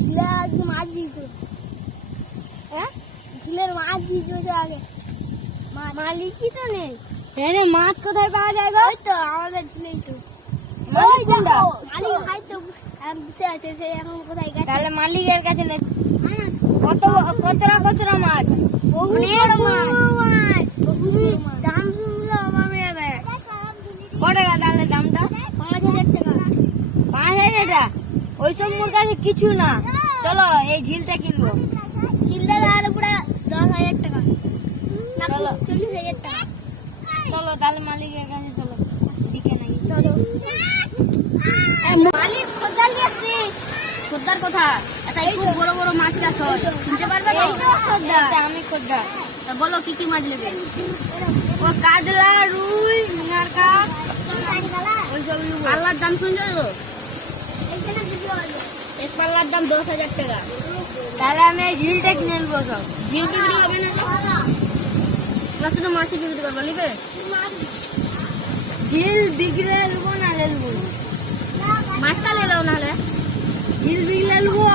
ঝিলে আজকে মাছ দিয়েছো। হ্যাঁ ঝিলের মাছ দিয়েছো আগে মালিকই তো নেই। মাছ কোথায় পাওয়া যায় গো? ওই তো আমাদের ঝিলেই তো। ওই দেখো মালিক হয়তো বসে আছে, সে এখন কোথায় গেছে? তাহলে মালিকের কাছে নেই। কতটা মাছ? অনেক মাছ। দাম শুনলাম আমি এবার। কত টাকা তাহলে দামটা? 5,000 টাকা। 5,000 টাকা? ওইসব মোর কাছে কিছু না। চলো এই ঝিলটা কিনবো। ঝিলটা তাহলে পুরো 10,000 টাকা। চলো 40,000 টাকা। চলো তাহলে মালিকের কাছে চলো। দিকে নাই চলো। মালিক খোদ্দার গেছে। খোদ্দার কথা? এটা এই খুব বড় বড় মাছ চাষ হয়, শুনতে পারবে না? আমি খোদ্দার। তা বলো কি কি মাছ নেবে? ও কাজলা, রুই, মিনার কাপ, ওইসব নেবো। পাল্লার দাম শুনছো তো? এক পাল্লার দাম 10,000 টাকা। তাহলে আমি এই ঝিলটা কিনে নেবো সব। ঝিল বিক্রি হবে না? তোরা শুধু মাছ বিক্রি করবো নিবে? ঝিল বিক্রি নেবো না নেবো? মাছটা নিলাও নাহলে ঝিল বিক্রি নেবো।